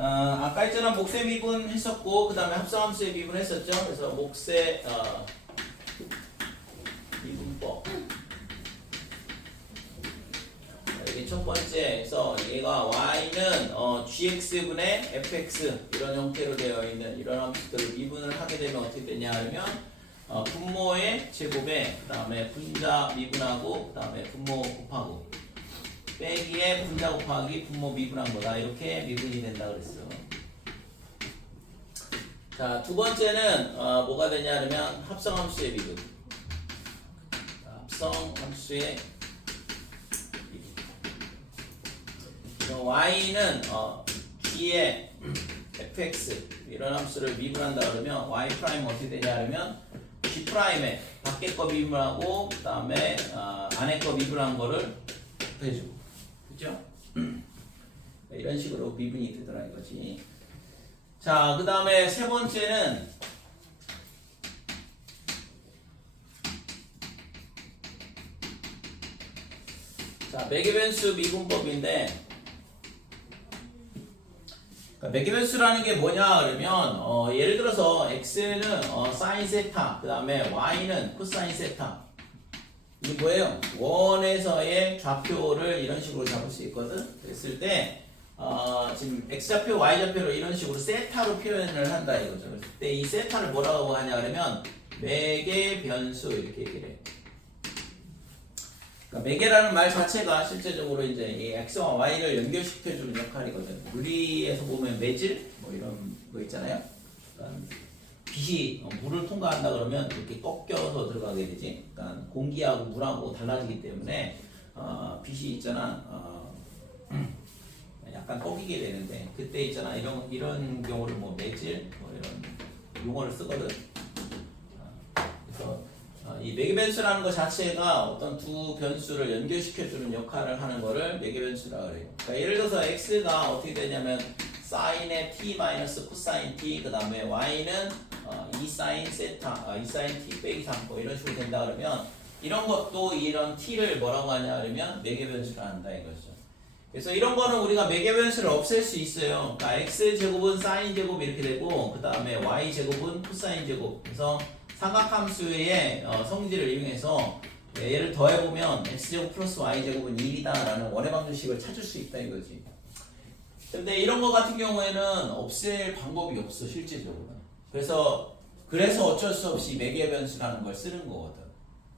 아까 있잖아 몫의 미분 했었고 그 다음에 합성함수의 미분 했었죠. 그래서 몫의 미분법. 여기 첫 번째에서 얘가 y는 gx분의 fx 이런 형태로 되어 있는 이런 함수들을 미분을 하게 되면 어떻게 되냐 하면 분모의 제곱에 그 다음에 분자 미분하고 그 다음에 분모 곱하고 빼기에 분자 곱하기 분모 미분한 거다. 이렇게 미분이 된다 그랬어. 자, 두 번째는 뭐가 되냐 하면 합성함수의 미분. 합성함수의 미분. y는 g의 fx 이런 함수를 미분한다 그러면 y 프라임 어떻게 되냐 하면 g 프라임에 밖에 거 미분하고 그 다음에 안에 거 미분한 거를 해주고. 그죠? 이런 식으로 미분이 되더라 이거지. 자, 그 다음에 세 번째는 자, 매개변수 미분법인데 매개변수라는 게 뭐냐 그러면 예를 들어서 x는 사인 세타 그 다음에 y는 코사인 세타 이게 뭐예요? 원에서의 좌표를 이런 식으로 잡을 수 있거든. 그랬을 때 지금 x좌표, y좌표를 이런 식으로 세타로 표현을 한다 이거죠. 그때 이 세타를 뭐라고 하냐 그러면 매개변수 이렇게 얘기를 해. 그러니까 매개라는 말 자체가 실제적으로 이제 이 x와 y를 연결시켜주는 역할이거든. 물리에서 보면 매질 뭐 이런 거 있잖아요. 그러니까 빛이 물을 통과한다 그러면 이렇게 꺾여서 들어가게 되지. 그러니까 공기하고 물하고 달라지기 때문에 빛이 있잖아. 약간 꺾이게 되는데 그때 있잖아 이런 경우를 뭐 매질 뭐 이런 용어를 쓰거든. 그래서 이 매개변수라는 것 자체가 어떤 두 변수를 연결시켜주는 역할을 하는 거를 매개변수라고 그래요. 그러니까 예를 들어서 x가 어떻게 되냐면 사인의 t 마이너스 코사인 t 그 다음에 y는 2사인 세타 2사인 t 빼기 3 뭐 이런 식으로 된다 그러면 이런 것도 이런 t를 뭐라고 하냐 그러면 매개변수를 한다 이거죠. 그래서 이런 거는 우리가 매개변수를 없앨 수 있어요. 그러니까 x제곱은 사인 제곱 이렇게 되고 그 다음에 y제곱은 코사인 제곱. 그래서 삼각함수의 성질을 이용해서 얘를 더해보면 x제곱 플러스 y제곱은 1이다 라는 원의 방정식을 찾을 수 있다 이거지. 근데 이런 거 같은 경우에는 없앨 방법이 없어 실제적으로. 그래서 어쩔 수 없이 매개변수라는 걸 쓰는 거거든.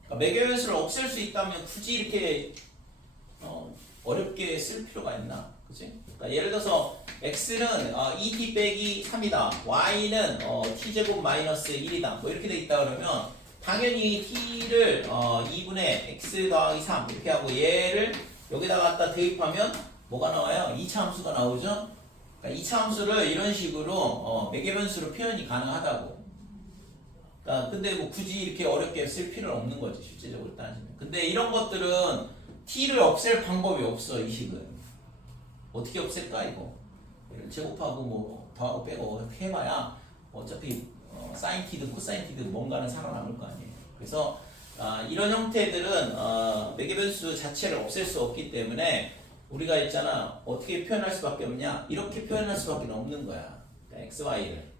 그러니까 매개변수를 없앨 수 있다면 굳이 이렇게 어렵게 쓸 필요가 있나? 그치? 그러니까 예를 들어서 x는 2t 빼기 3이다. y는 t제곱 마이너스 1이다. 뭐 이렇게 돼 있다 그러면 당연히 t를 2분의 x 더하기 3 이렇게 하고 얘를 여기다가 갖다 대입하면 뭐가 나와요? 2차 함수가 나오죠? 그러니까 2차 함수를 이런 식으로 매개변수로 표현이 가능하다고. 그러니까 근데 뭐 굳이 이렇게 어렵게 쓸 필요는 없는 거지 실제적으로 따지면. 근데 이런 것들은 t를 없앨 방법이 없어 이 식은. 어떻게 없앨까 이거? 제곱하고 뭐 더하고 빼고 해봐야 어차피 사인 t든 코사인 t든 뭔가는 살아남을 거 아니에요. 그래서 이런 형태들은 매개변수 자체를 없앨 수 없기 때문에 우리가 있잖아 어떻게 표현할 수밖에 없냐? 이렇게 표현할 수밖에 없는 거야. 그러니까 x, y를.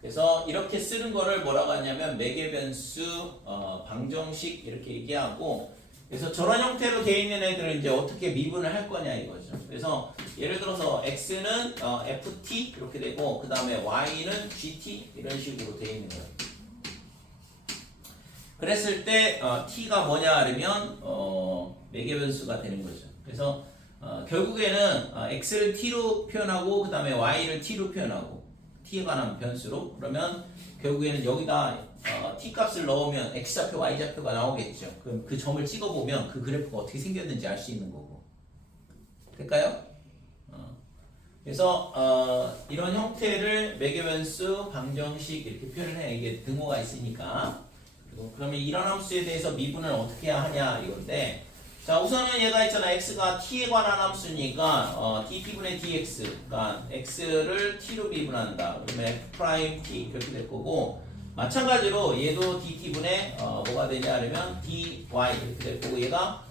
그래서 이렇게 쓰는 거를 뭐라고 하냐면 매개변수 방정식 이렇게 얘기하고. 그래서 저런 형태로 되어 있는 애들은 이제 어떻게 미분을 할 거냐 이거죠. 그래서 예를 들어서 x는 ft 이렇게 되고 그 다음에 y는 gt 이런 식으로 되어 있는 거예요. 그랬을 때 t가 뭐냐 하면 매개변수가 되는 거죠. 그래서 결국에는 x를 t로 표현하고 그 다음에 y를 t로 표현하고 t에 관한 변수로 그러면 결국에는 여기다 t 값을 넣으면 x좌표, y좌표가 나오겠죠. 그럼 그 점을 찍어보면 그 그래프가 어떻게 생겼는지 알 수 있는 거고. 될까요? 그래서 이런 형태를 매개변수, 방정식 이렇게 표현을 해. 이게 등호가 있으니까. 그러면 이런 함수에 대해서 미분을 어떻게 하냐 이건데 자 우선은 얘가 있잖아 x가 t에 관한 함수니까 dt분의 dx 그러니까 x를 t로 미분한다. 그러면 f 프라임 t 이렇게 될 거고 마찬가지로 얘도 dt분의 뭐가 되냐 하면 dy 이렇게 될 거고 얘가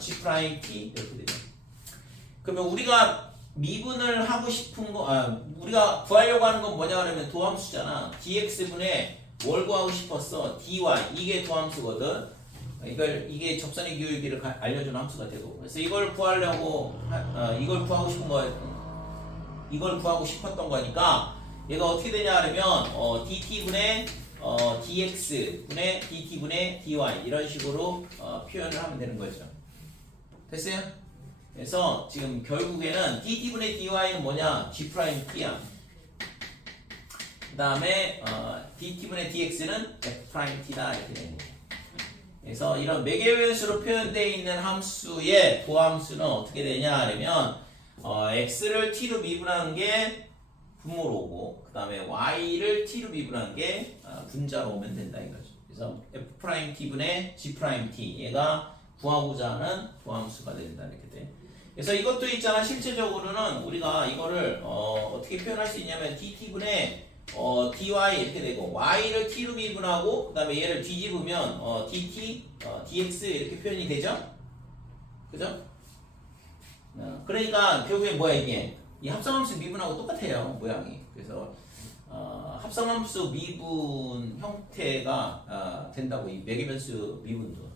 g 프라임 t 이렇게 되죠. 그러면 우리가 미분을 하고 싶은 거, 우리가 구하려고 하는 건 뭐냐 그러면 도함수잖아. dx분의 뭘 구하고 싶었어? dy. 이게 도함수거든. 이게 접선의 기울기를 알려주는 함수가 되고. 그래서 이걸 구하려고, 이걸 구하고 싶은 거, 이걸 구하고 싶었던 거니까 얘가 어떻게 되냐 하면, dt분의 dx분의 dt분의 dy. 이런 식으로 표현을 하면 되는 거죠. 됐어요? 그래서 지금 결국에는 dt분의 dy는 뭐냐? g't야. 그 다음에 dt분의 dx는 f't다 이렇게 되는 거예요. 그래서 이런 매개변수로 표현되어 있는 함수의 도함수는 어떻게 되냐 하면 x를 t로 미분하는 게 분모로 오고 그 다음에 y를 t로 미분하는 게 분자로 오면 된다 이거죠. 그래서 f't분의 g't 얘가 구하고자 하는 도함수가 된다 이렇게 돼. 그래서 이것도 있잖아. 실제적으로는 우리가 이거를 어떻게 표현할 수 있냐면 dt분의 dy 이렇게 되고 y를 t로 미분하고 그 다음에 얘를 뒤집으면 dt, dx 이렇게 표현이 되죠? 그죠? 그러니까 결국에 뭐야 이게 이 합성함수 미분하고 똑같아요 모양이. 그래서 합성함수 미분 형태가 된다고 이 매개변수 미분도.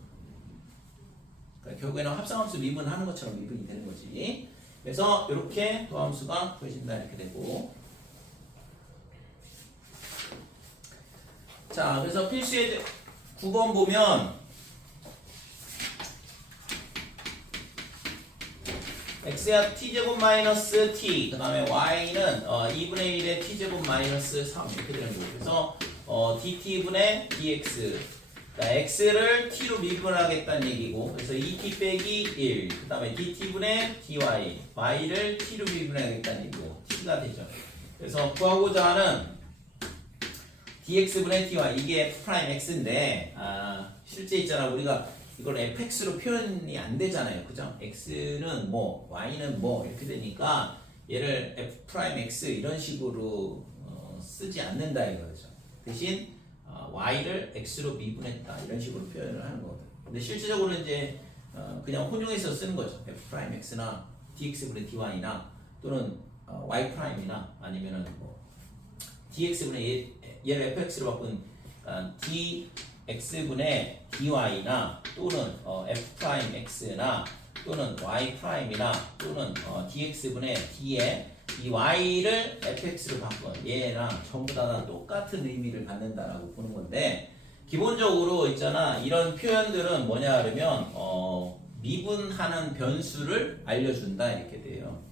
그러니까 결국에는 합성함수 미분하는 것처럼 미분이 되는 거지. 그래서 이렇게 도함수가 구해진다 이렇게 되고. 자, 그래서 필수의 9번 보면 x야 t제곱 마이너스 t 그 다음에 y는 2분의 1의 t제곱 마이너스 3 이렇게 되는 거고. 그래서 dt분의 dx 그러니까 x를 t로 미분하겠다는 얘기고 그래서 2t 빼기 1 그 다음에 dt분의 dy y를 t로 미분하겠다는 얘기고 t가 되죠. 그래서 구하고자 하는 dx분의 dy 이게 f'x인데 실제 있잖아 우리가 이걸 fx로 표현이 안 되잖아요. 그죠? x는 뭐 y는 뭐 이렇게 되니까 얘를 f'x 이런 식으로 쓰지 않는다 이거죠. 대신 y를 x로 미분했다 이런 식으로 표현을 하는 거거든. 근데 실질적으로 이제 그냥 혼용해서 쓰는 거죠. f'x나 dx분의 dy나 또는 y'이나 아니면은 뭐 dx분의 얘를 fx로 바꾼 dx분의 dy나 또는 f'x나 또는 y'이나 또는 dx분의 d에 이 y를 fx로 바꿔 얘랑 전부 다 똑같은 의미를 갖는다라고 보는 건데 기본적으로 있잖아 이런 표현들은 뭐냐 그러면 미분하는 변수를 알려준다 이렇게 돼요.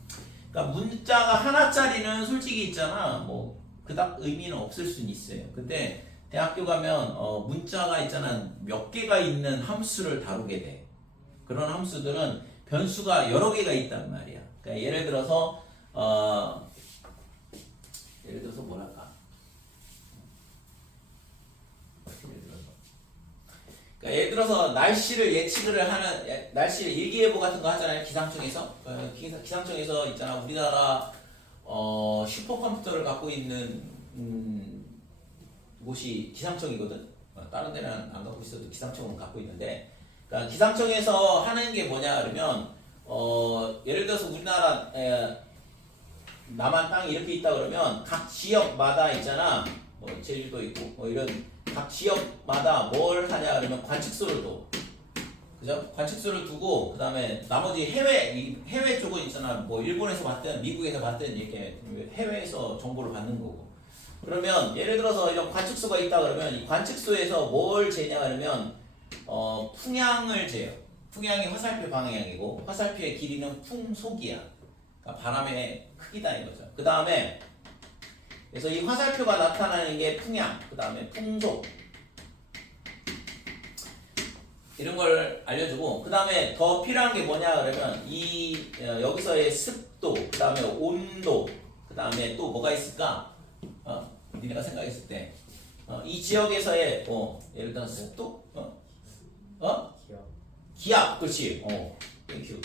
그러니까 문자가 하나짜리는 솔직히 있잖아 뭐 그닥 의미는 없을 수는 있어요. 근데 대학교 가면 문자가 있잖아 몇 개가 있는 함수를 다루게 돼. 그런 함수들은 변수가 여러 개가 있단 말이야. 그러니까 예를 들어서 뭐랄까? 그러니까 예를 들어서 날씨를 예측을 하는 날씨 일기예보 같은 거 하잖아요. 기상청에서 기상청에서 있잖아 우리나라 슈퍼컴퓨터를 갖고 있는 곳이 기상청이거든. 다른 데는 안 갖고 있어도 기상청은 갖고 있는데, 그러니까 기상청에서 하는 게 뭐냐 그러면 예를 들어서 우리나라 남한 땅이 이렇게 있다 그러면 각 지역마다 있잖아. 뭐 제주도 있고 뭐 이런 각 지역마다 뭘 하냐 그러면 관측소를 둬. 그죠? 관측소를 두고 그 다음에 나머지 해외 쪽은 있잖아. 뭐 일본에서 봤든 미국에서 봤든 이렇게 해외에서 정보를 받는 거고. 그러면 예를 들어서 이런 관측소가 있다 그러면 이 관측소에서 뭘 재냐 그러면 풍향을 재요. 풍향이 화살표 방향이고 화살표의 길이는 풍속이야. 그러니까 바람의 크기다 이거죠. 그 다음에 그래서 이 화살표가 나타나는 게 풍향, 그 다음에 풍속 이런 걸 알려주고 그 다음에 더 필요한 게 뭐냐 그러면 이 여기서의 습도, 그 다음에 온도, 그 다음에 또 뭐가 있을까? 니네가 생각했을 때 이 지역에서의 예를 들어 습도? 기압, 그렇지. 땡큐.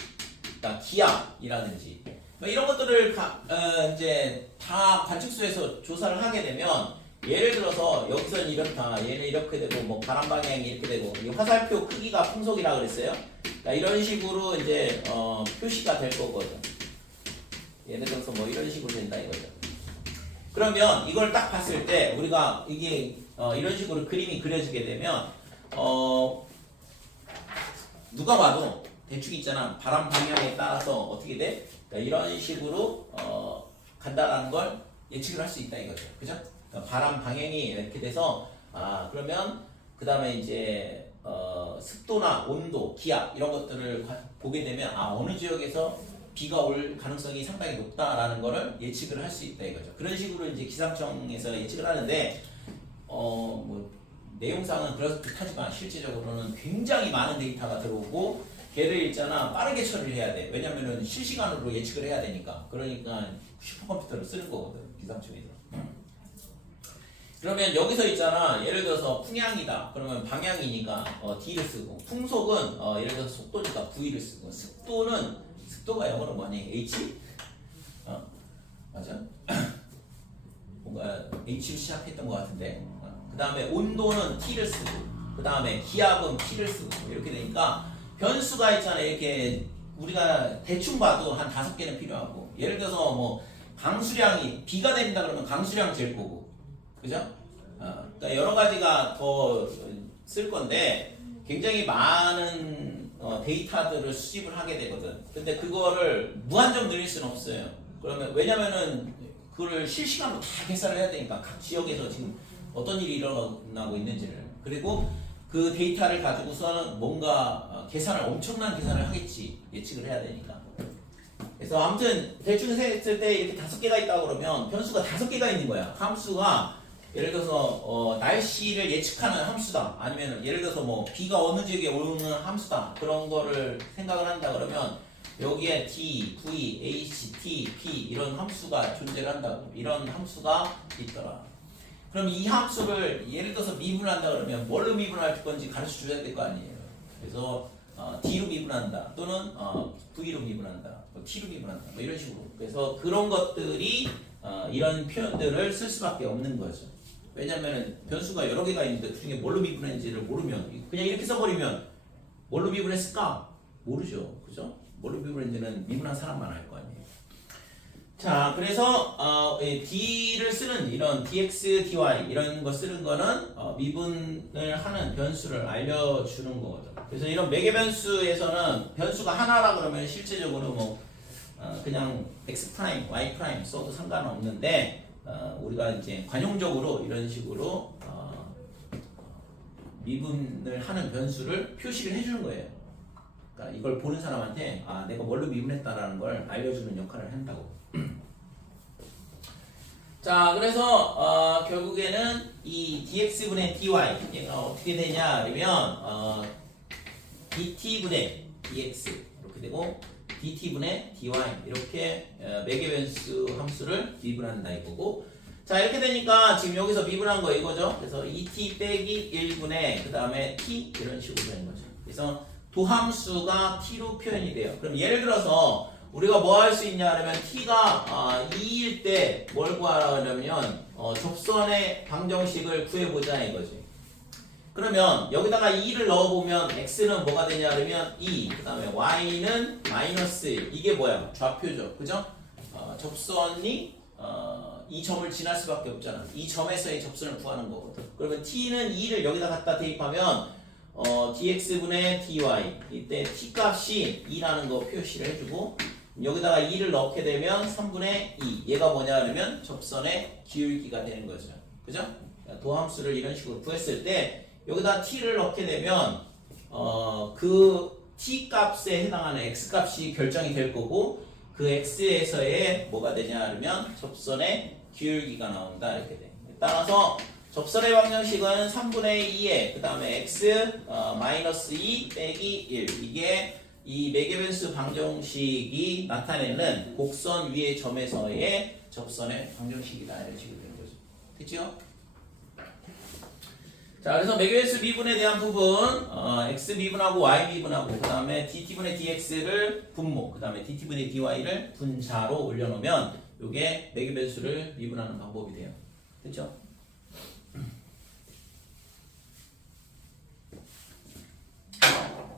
기압이라든지 뭐 이런 것들을 이제 다 관측소에서 조사를 하게 되면 예를 들어서 여기서는 이렇다, 얘는 이렇게 되고 뭐 바람 방향이 이렇게 되고 이 화살표 크기가 풍속이라 그랬어요. 그러니까 이런 식으로 이제 표시가 될 거거든. 예를 들어서 뭐 이런 식으로 된다 이거죠. 그러면 이걸 딱 봤을 때 우리가 이게 이런 식으로 그림이 그려지게 되면 누가 봐도 대충 있잖아. 바람 방향에 따라서 어떻게 돼? 그러니까 이런 식으로 간다라는 걸 예측을 할 수 있다 이거죠. 그죠? 그러니까 바람 방향이 이렇게 돼서 그러면 그 다음에 이제 습도나 온도, 기압 이런 것들을 보게 되면 어느 지역에서 비가 올 가능성이 상당히 높다라는 거를 예측을 할 수 있다 이거죠. 그런 식으로 이제 기상청에서 예측을 하는데 뭐 내용상은 그렇듯하지만 실제적으로는 굉장히 많은 데이터가 들어오고 걔를 있잖아 빠르게 처리를 해야 돼. 왜냐면은 실시간으로 예측을 해야 되니까. 그러니까 슈퍼컴퓨터를 쓰는 거거든 기상청에서. 그러면 여기서 있잖아 예를 들어서 풍향이다 그러면 방향이니까 D를 쓰고 풍속은 예를 들어서 속도니까 V를 쓰고 습도가 영어로 뭐니? H? 맞아? 뭔가 H로 시작했던 것 같은데 그 다음에 온도는 T를 쓰고 그 다음에 기압은 P를 쓰고 이렇게 되니까 변수가 있잖아 이렇게 우리가 대충 봐도 한 5개는 필요하고 예를 들어서 뭐 강수량이 비가 내린다 그러면 강수량 잴 거고 그죠? 그러니까 여러 가지가 더 쓸 건데 굉장히 많은 데이터들을 수집을 하게 되거든. 근데 그거를 무한정 늘릴 수는 없어요. 그러면 왜냐면은 그걸 실시간으로 다 계산을 해야 되니까 각 지역에서 지금 어떤 일이 일어나고 있는지를 그리고 그 데이터를 가지고서는 뭔가 엄청난 계산을 하겠지 예측을 해야 되니까. 그래서 아무튼 대충 했을 때 이렇게 5개가 있다고 그러면 변수가 5개가 있는 거야. 함수가 예를 들어서 날씨를 예측하는 함수다. 아니면 예를 들어서 뭐 비가 어느 지역에 오는 함수다. 그런 거를 생각을 한다 그러면 여기에 D, V, H, T, P 이런 함수가 존재를 한다고. 이런 함수가 있더라. 그럼 이 함수를 예를 들어서 미분한다 그러면 뭘로 미분할 건지 가르쳐 줘야 될 거 아니에요. 그래서 D로 미분한다. 또는 V로 미분한다. T로 미분한다. 뭐 이런 식으로. 그래서 그런 것들이 이런 표현들을 쓸 수밖에 없는 거죠. 왜냐면 변수가 여러 개가 있는데 그 중에 뭘로 미분했는지를 모르면 그냥 이렇게 써버리면 뭘로 미분했을까? 모르죠. 그죠? 뭘로 미분했는지는 미분한 사람만 알 거 아니에요. 자, 그래서 D를 쓰는 이런 dx, dy 이런 거 쓰는 거는 미분을 하는 변수를 알려주는 거거든. 그래서 이런 매개 변수에서는 변수가 하나라 그러면 실제적으로 뭐 그냥 x 프라임, y 프라임 써도 상관없는데 우리가 이제 관용적으로 이런 식으로 미분을 하는 변수를 표시를 해주는 거예요. 그러니까 이걸 보는 사람한테 내가 뭘로 미분했다라는 걸 알려주는 역할을 한다고. 자, 그래서 결국에는 이 dx분의 dy 얘가 어떻게 되냐 그러면 dt분의 dx 이렇게 되고 dt분의 dy 이렇게 매개변수 함수를 미분한다 이거고. 자, 이렇게 되니까 지금 여기서 미분한 거 이거죠. 그래서 2t 빼기 1분의 그 다음에 t 이런 식으로 되는 거죠. 그래서 도함수가 t로 표현이 돼요. 그럼 예를 들어서 우리가 뭐 할 수 있냐 하면 t가 2일 때 뭘 구하려면 접선의 방정식을 구해보자 이거지. 그러면 여기다가 2를 넣어보면 x는 뭐가 되냐 그러면 2, 그 다음에 y는 마이너스 1. 이게 뭐야? 좌표죠. 그죠? 접선이 이 점을 지날 수밖에 없잖아. 이 점에서의 접선을 구하는 거거든. 그러면 t는 2를 여기다 갖다 대입하면 dx분의 dy 이때 t 값이 2라는 거 표시를 해주고 여기다가 2를 넣게 되면 3분의 2 얘가 뭐냐 그러면 접선의 기울기가 되는 거죠. 그죠? 도함수를 이런 식으로 구했을 때 여기다 t를 넣게 되면 그 t 값에 해당하는 x 값이 결정이 될 거고 그 x에서의 뭐가 되냐 그러면 접선의 기울기가 나온다 이렇게 돼. 따라서 접선의 방정식은 3분의 2에 그 다음에 x 마이너스 2 빼기 1 이게 이 매개변수 방정식이 나타내는 곡선 위의 점에서의 접선의 방정식이다 이런 식으로 되는 거죠. 됐죠? 자, 그래서 매개변수 미분에 대한 부분 x 미분하고 y 미분하고 그 다음에 dt분의 dx를 분모 그 다음에 dt분의 dy를 분자로 올려놓으면 이게 매개변수를 미분하는 방법이 돼요. 됐죠?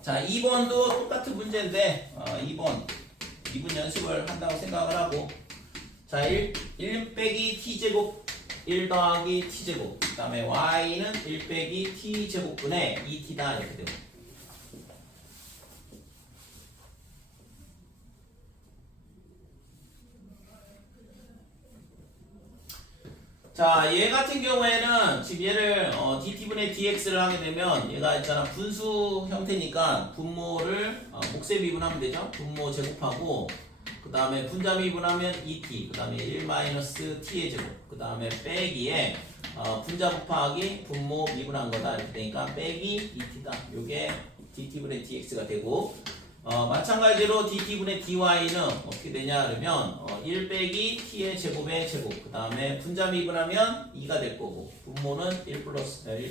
자, 2번도 똑같은 문제인데 2번 미분 연습을 한다고 생각을 하고 자, 1 빼기 t제곱 1 더하기 t제곱 그 다음에 y는 1 빼기 t제곱분의 2t다 이렇게 되고 자, 얘 같은 경우에는 지금 얘를 dt분의 dx를 하게 되면 얘가 있잖아 분수 형태니까 분모를 몫에 미분하면 되죠. 분모 제곱하고 그 다음에 분자 미분하면 2t 그 다음에 1 마이너스 t의 제곱 그 다음에 빼기에 분자 곱하기 분모 미분한 거다 이렇게 되니까 빼기 2t다. 요게 dt분의 dx가 되고 마찬가지로 dt분의 dy는 어떻게 되냐 그러면 1 빼기 t의 제곱의 제곱 그 다음에 분자 미분하면 2가 될 거고 분모는 1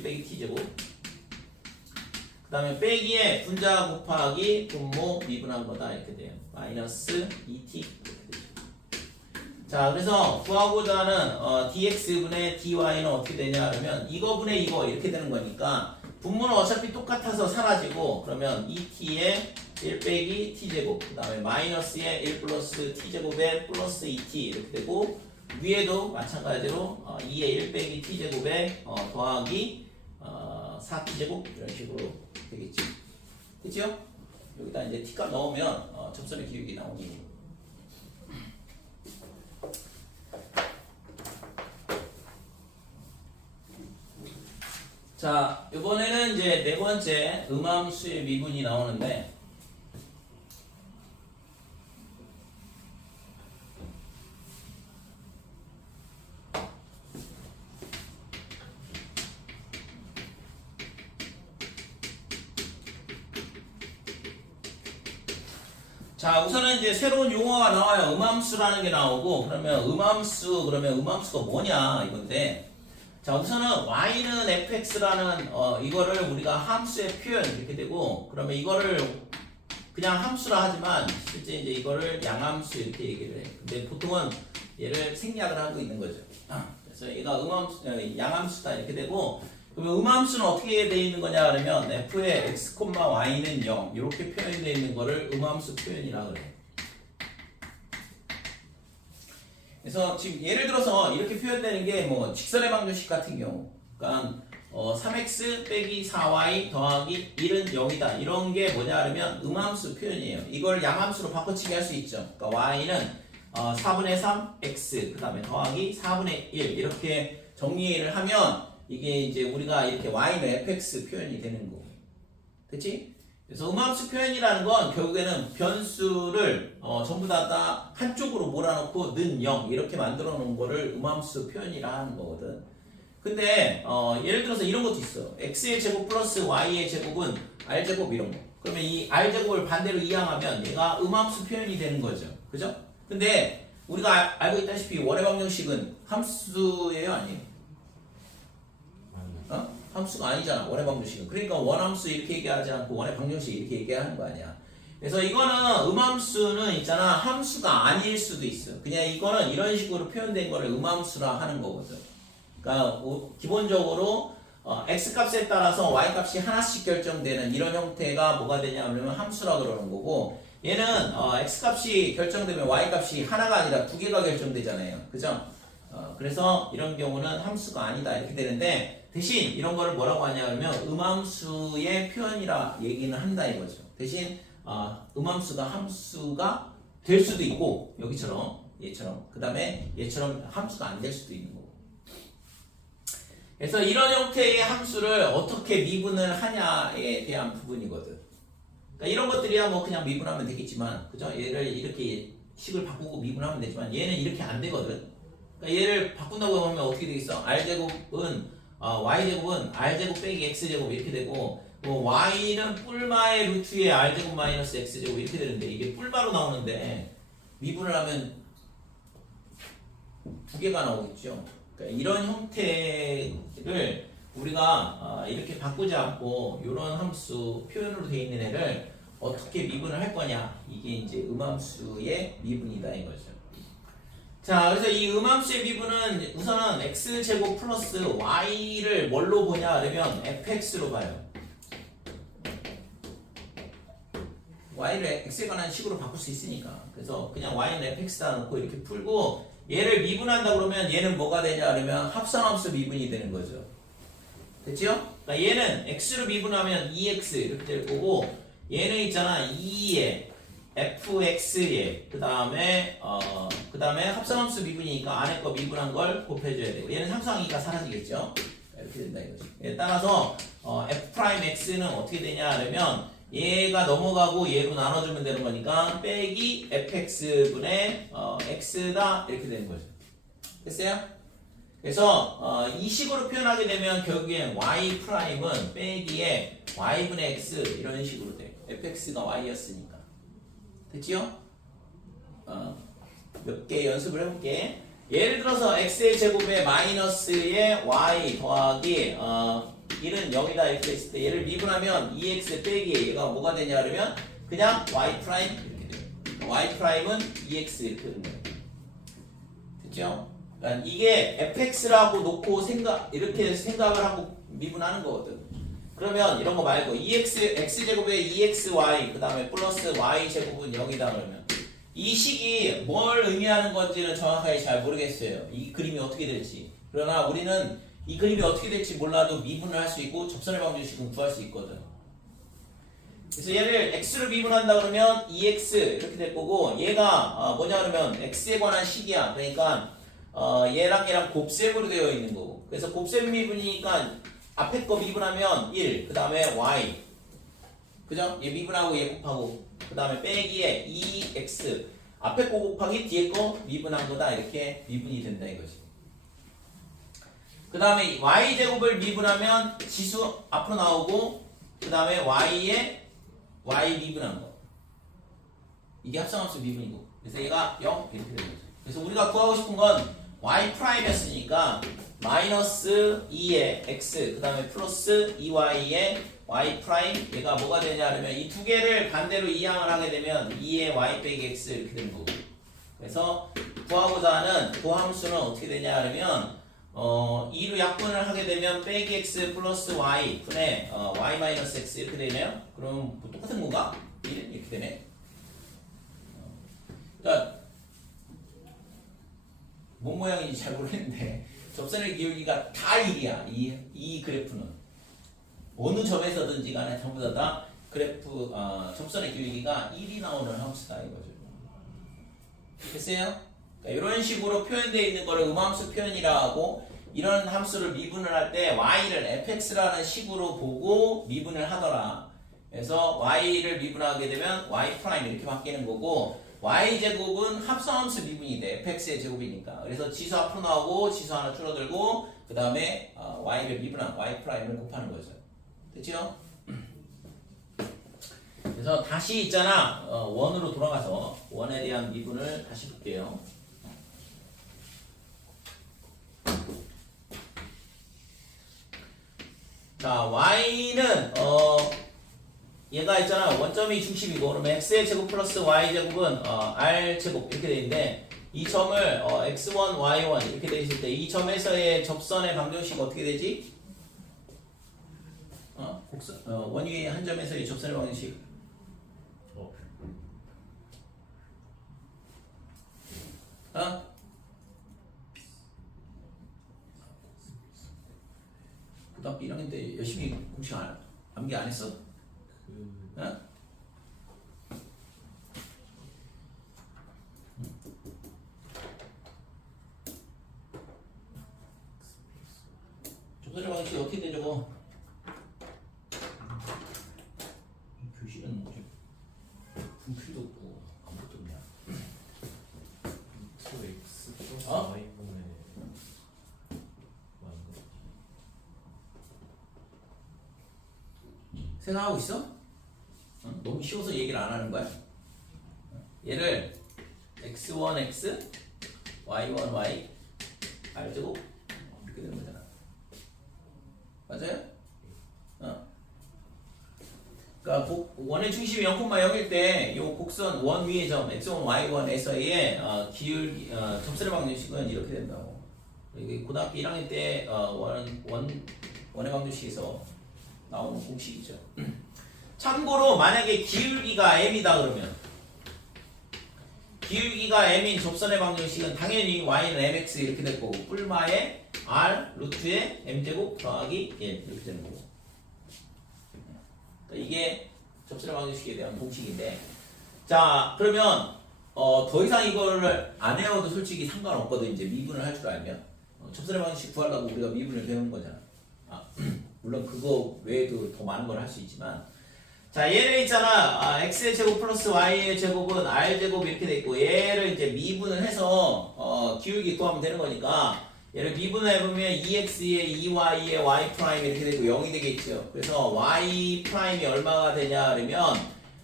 빼기 t 제곱 그 다음에 빼기에 분자 곱하기 분모 미분한 거다 이렇게 돼요. 마이너스 2t. 자, 그래서 구하고자 하는 dx분의 dy는 어떻게 되냐 그러면 이거분의 이거 이렇게 되는 거니까 분모는 어차피 똑같아서 사라지고 그러면 2t의 1 빼기 t제곱 그 다음에 마이너스의 1 플러스 t제곱에 플러스 2t 이렇게 되고 위에도 마찬가지로 2의 1 빼기 t제곱에 더하기 4t제곱 이런 식으로 되겠지. 그치요? 여기다 이제 t값 넣으면 접선의 기울기 나오는 거고. 자, 이번에는 이제 네 번째 음함수의 미분이 나오는데 자, 우선은 이제 새로운 용어가 나와요. 음함수라는 게 나오고 그러면 음함수가 뭐냐 이건데 자, 우선은 y는 fx라는 이거를 우리가 함수의 표현 이렇게 되고 그러면 이거를 그냥 함수라 하지만 실제 이제 이거를 양함수 이렇게 얘기를 해. 근데 보통은 얘를 생략을 하고 있는 거죠. 그래서 얘가 양함수다 이렇게 되고 그러면 음함수는 어떻게 되어 있는 거냐 그러면 f의 x, y는 0 이렇게 표현되어 있는 거를 음함수 표현이라 그래. 그래서 지금 예를 들어서 이렇게 표현되는 게 뭐 직선의 방정식 같은 경우 그러니까 3x 빼기 4y 더하기 1은 0이다 이런 게 뭐냐 그러면 음함수 표현이에요. 이걸 양함수로 바꿔치기 할 수 있죠. 그러니까 y는 4분의 3 x 그 다음에 더하기 4분의 1 이렇게 정리를 하면 이게 이제 우리가 이렇게 y는 fx 표현이 되는 거고 그치? 그래서 음함수 표현이라는 건 결국에는 변수를 전부 다 한쪽으로 몰아넣고 는 0 이렇게 만들어 놓은 거를 음함수 표현이라 하는 거거든. 근데 예를 들어서 이런 것도 있어. x의 제곱 플러스 y의 제곱은 r제곱 이런 거. 그러면 이 r제곱을 반대로 이항하면 얘가 음함수 표현이 되는 거죠. 그죠? 근데 우리가 알고 있다시피 원의 방정식은 함수예요 아니에요? 함수가 아니잖아 원의 방정식은. 그러니까 원함수 이렇게 얘기하지 않고 원의 방정식 이렇게 얘기하는 거 아니야. 그래서 이거는 음함수는 있잖아 함수가 아닐 수도 있어. 그냥 이거는 이런 식으로 표현된 거를 음함수라 하는 거거든. 그러니까 기본적으로 x값에 따라서 y값이 하나씩 결정되는 이런 형태가 뭐가 되냐 그러면 함수라 그러는 거고 얘는 x값이 결정되면 y값이 하나가 아니라 두 개가 결정되잖아요. 그죠? 그래서 이런 경우는 함수가 아니다 이렇게 되는데 대신 이런 거를 뭐라고 하냐 그러면 음함수의 표현이라 얘기는 한다 이거죠. 대신 음함수가 함수가 될 수도 있고 여기처럼 얘처럼 그 다음에 얘처럼 함수가 안 될 수도 있는 거고. 그래서 이런 형태의 함수를 어떻게 미분을 하냐에 대한 부분이거든. 그러니까 이런 것들이야 뭐 그냥 미분하면 되겠지만 그죠? 얘를 이렇게 식을 바꾸고 미분하면 되지만 얘는 이렇게 안 되거든. 그러니까 얘를 바꾼다고 하면 어떻게 되겠어? r제곱은 y제곱은 r제곱 빼기 x제곱 이렇게 되고 y는 뿔마의 루트의 r제곱 마이너스 x제곱 이렇게 되는데 이게 뿔마로 나오는데 미분을 하면 두 개가 나오겠죠. 그러니까 이런 형태를 우리가 이렇게 바꾸지 않고 이런 함수 표현으로 되어 있는 애를 어떻게 미분을 할 거냐 이게 이제 음함수의 미분이다 이거죠. 자, 그래서 이 음함수의 미분은 우선은 x제곱 플러스 y를 뭘로 보냐 그러면 fx로 봐요. y를 x에 관한 식으로 바꿀 수 있으니까. 그래서 그냥 y는 fx다 놓고 이렇게 풀고 얘를 미분한다 그러면 얘는 뭐가 되냐 그러면 합성함수 미분이 되는 거죠. 됐죠? 그러니까 얘는 x로 미분하면 2x 이렇게 될 거고 얘는 있잖아 2에 fx에 그 다음에 합성함수 미분이니까 안에 거 미분한 걸 곱해줘야 되고 얘는 항상 2가 사라지겠죠? 이렇게 된다 이거지. 따라서 f'x는 어떻게 되냐 하면 얘가 넘어가고 얘로 나눠주면 되는 거니까 빼기 fx분의 x다 이렇게 되는 거죠. 됐어요? 그래서 이 식으로 표현하게 되면 결국엔 y'은 빼기에 y분의 x 이런 식으로 돼요. fx가 y였으니까. 됐지요? 몇 개 연습을 해볼게. 예를 들어서 x의 제곱에 마이너스의 y 더하기 1은 0이다 이렇게 했을 때 얘를 미분하면 2x 빼기 얘가 뭐가 되냐 그러면 그냥 y 프라임 이렇게 돼요. y 프라임은 2x 이렇게 되는 거예요. 됐죠? 그러니까 이게 fx라고 놓고 이렇게 생각을 하고 미분하는 거거든. 그러면 이런 거 말고 x제곱에 2xy 그 다음에 플러스 y제곱은 0이다 그러면 이 식이 뭘 의미하는 건지는 정확하게 잘 모르겠어요. 이 그림이 어떻게 될지. 그러나 우리는 이 그림이 어떻게 될지 몰라도 미분을 할 수 있고 접선의 방정식은 구할 수 있거든. 그래서 얘를 x로 미분한다 그러면 2x 이렇게 될 거고 얘가 뭐냐 그러면 x에 관한 식이야. 그러니까 얘랑 곱셈으로 되어 있는 거고. 그래서 곱셈 미분이니까 앞에 거 미분하면 1, 그 다음에 y. 그죠? 얘 미분하고 얘 곱하고. 그 다음에 빼기에 2x. 앞에 거 곱하기 뒤에 거 미분한 거다. 이렇게 미분이 된다 이거지. 그 다음에 y제곱을 미분하면 지수 앞으로 나오고, 그 다음에 y에 y 미분한 거. 이게 합성함수 미분이고. 그래서 얘가 0 이렇게 되는 거죠. 그래서 우리가 구하고 싶은 건 y 프라임이었으니까 마이너스 2의 x 그 다음에 플러스 2y의 y 프라임 얘가 뭐가 되냐 하면 이 두 개를 반대로 이항을 하게 되면 2의 y 빼기 x 이렇게 되는 거고. 그래서 구하고자 하는 그 함수는 어떻게 되냐 하면 2로 약분을 하게 되면 빼기 x 플러스 y 분의 y 마이너스 x 이렇게 되네요. 그럼 뭐 똑같은 건가? 1 이렇게 되네. 그러니까 뭔 모양인지 잘 모르겠는데 접선의 기울기가 다 1이야. 이 그래프는 어느 점에서든지 간에 전부 다 그래프 접선의 기울기가 1이 나오는 함수다 이거죠. 됐어요? 그러니까 이런 식으로 표현되어 있는 거를 음함수 표현이라 하고 이런 함수를 미분을 할 때 y를 fx라는 식으로 보고 미분을 하더라. 그래서 y를 미분하게 되면 y 프라임 이렇게 바뀌는 거고 y제곱은 합성함수 미분이 돼. fx의 제곱이니까. 그래서 지수 앞으로 나오고 지수 하나 줄어들고 그 다음에 y를 미분한 y 프라임을 곱하는 거죠. 됐죠? 그래서 다시 있잖아. 원으로 돌아가서 원에 대한 미분을 다시 볼게요. 자, y는 얘가 있잖아. 원점이 중심이고 그러면 x의 제곱 플러스 y제곱은 r제곱 이렇게 돼 있는데 이 점을 x1, y1 이렇게 돼 있을 때 이 점에서의 접선의 방정식 어떻게 되지? 원위의 한 점에서의 접선의 방정식 고등학교 1학년 때 열심히 공식 암기 안 했어? 접선의 방정식 어떻게 돼 저거? 교실은 뭐지? 분필도 없고 아무것도 없냐? x 플러스 어? y분의 생각하고 있어? 너무 쉬워서 얘기를 안 하는 거야? 얘를 x1x, y1y, r제곱 이렇게 되는 거잖아. 맞아요? 그러니까 원의 중심이 0,0일 때 이 곡선 원 위의 점 x1, y1에서의 기울기 접선의 방정식은 이렇게 된다고. 이게 고등학교 1학년 때 원의 방정식에서 나오는 공식이죠. 참고로 만약에 기울기가 m이다 그러면 기울기가 m인 접선의 방정식은 당연히 y는 mx 이렇게 될 거고 뿔마에 r 루트에 m제곱 더하기 1 이렇게 되는 거고. 그러니까 이게 접선의 방정식에 대한 공식인데, 자 그러면 더 이상 이거를 안 외워도 솔직히 상관없거든. 이제 미분을 할 줄 알면 접선의 방정식 구하려고 우리가 미분을 배우는 거잖아. 물론 그거 외에도 더 많은 걸 할 수 있지만, 자 얘를 있잖아. x의 제곱 플러스 y의 제곱은 r제곱 이렇게 돼 있고, 얘를 이제 미분을 해서 기울기 구하면 되는 거니까 얘를 미분을 해보면 2x의 2y의 y 프라임 이렇게 되고 0이 되겠죠. 그래서 y 프라임이 얼마가 되냐 그러면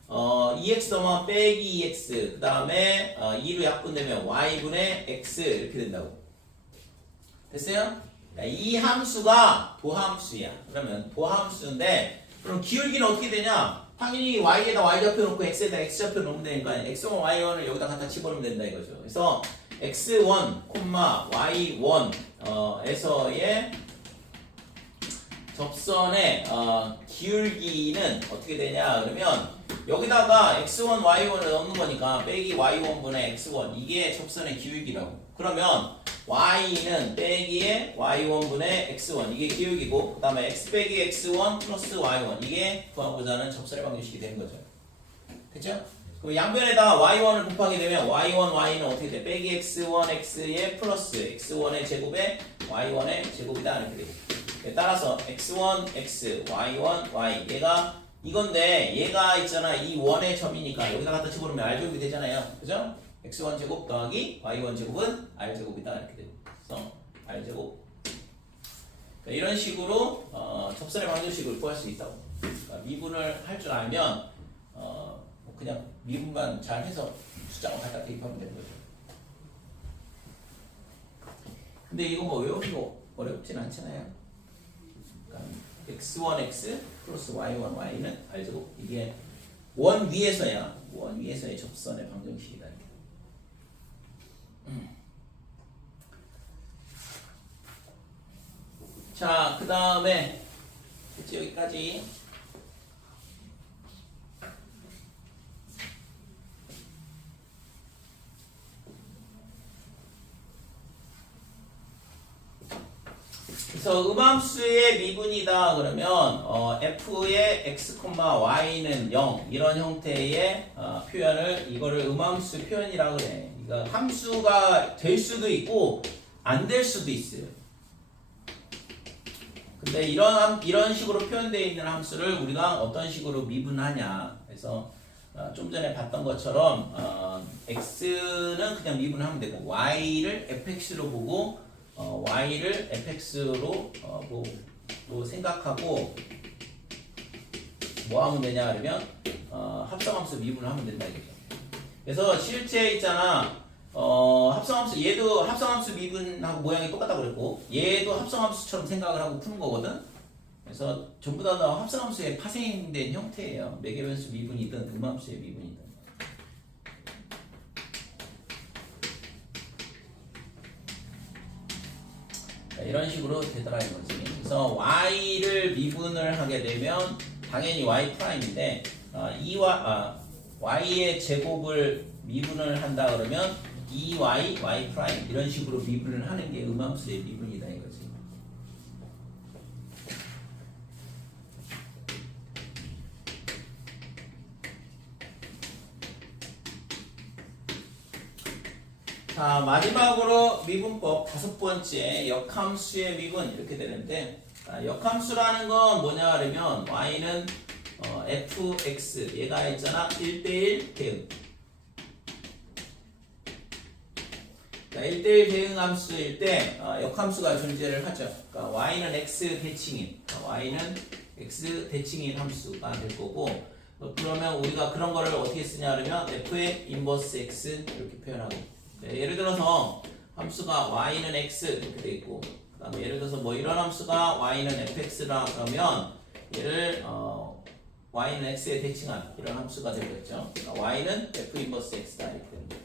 2x 더만 빼기 2x 그 다음에 2로 약분되면 y분의 x 이렇게 된다고. 됐어요? 이 함수가 도함수야. 그러면 도함수인데, 그럼 기울기는 어떻게 되냐? 당연히 y에다 y좌표 놓고 x에다 x좌표 놓으면 되니까 x1, y1을 여기다 갖다 집어넣으면 된다 이거죠. 그래서 x1, y1 에서의 접선의 기울기는 어떻게 되냐 그러면 여기다가 x1, y1을 넣는 거니까 빼기 y1분의 x1 이게 접선의 기울기라고. 그러면 y는 빼기에 y1분의 x1 이게 기울기고, 그 다음에 x 빼기 x1 플러스 y1 이게 구하고자 하는 접선의 방정식이 되는 거죠. 됐죠? 그럼 양변에다가 y1을 곱하게 되면 y1, y는 어떻게 돼? 빼기 x1, x의 플러스 x1의 제곱에 y1의 제곱이다 이렇게 되고. 따라서 x1, x, y1, y 얘가 이건데, 얘가 있잖아 이 원의 점이니까 여기다 갖다 집어넣으면 r제곱이 되잖아요. 그죠? x1 제곱 더하기 y1 제곱은 r 제곱이다 이렇게 돼요. 그래서 r 제곱. 그러니까 이런 식으로 접선의 방정식을 구할 수 있다고. 그러니까 미분을 할 줄 알면 그냥 미분만 잘 해서 숫자만 갖다 대입하면 되는 거죠. 근데 이거 뭐 외우기가 어렵진 않잖아요. 그러니까 x1x 플러스 y1 y는 r 제곱. 이게 원 위에서야, 원 위에서의 접선의 방정식이다. 자, 그 다음에 여기까지. 그래서 음함수의 미분이다 그러면 f의 x, y는 0 이런 형태의 표현을, 이거를 음함수 표현이라고 그래. 그러니까 함수가 될 수도 있고 안 될 수도 있어요. 근데 이런 식으로 표현되어 있는 함수를 우리가 어떤 식으로 미분하냐. 그래서 좀 전에 봤던 것처럼 x는 그냥 미분하면 되고, y를 fx로 보고 y를 fx로 뭐 생각하고 뭐 하면 되냐 그러면 합성함수 미분을 하면 된다 이거죠. 그래서 실제 있잖아 합성함수, 얘도 합성함수 미분하고 모양이 똑같다고 그랬고 얘도 합성함수처럼 생각을 하고 푸는 거거든. 그래서 전부 다 합성함수의 파생된 형태예요. 매개변수 미분이든 음함수의 미분이든. 이런 식으로 되더라 이거지. 그래서 y를 미분을 하게 되면 당연히 y 프라임인데 y의 제곱을 미분을 한다 그러면 2y, y 프라임 이런 식으로 미분을 하는 게 음함수의 미분이다 이거지. 자, 마지막으로 미분법 다섯 번째 역함수의 미분 이렇게 되는데, 역함수라는 건 뭐냐 그러면 y는 fx 얘가 있잖아 1대1 대응. 1대1 대응 함수일 때 역함수가 존재를 하죠. 그러니까 y는 x 대칭인, y는 x 대칭인 함수가 될 거고, 그러면 우리가 그런 거를 어떻게 쓰냐 그러면 f의 인버스 x 이렇게 표현하고. 예를 들어서 함수가 y는 x 이렇게 돼 있고, 그 다음에 예를 들어서 뭐 이런 함수가 y는 fx라 그러면 얘를 y는 x에 대칭한 이런 함수가 되겠죠. 그러니까 y는 f 인버스 x다 이렇게 됩니다.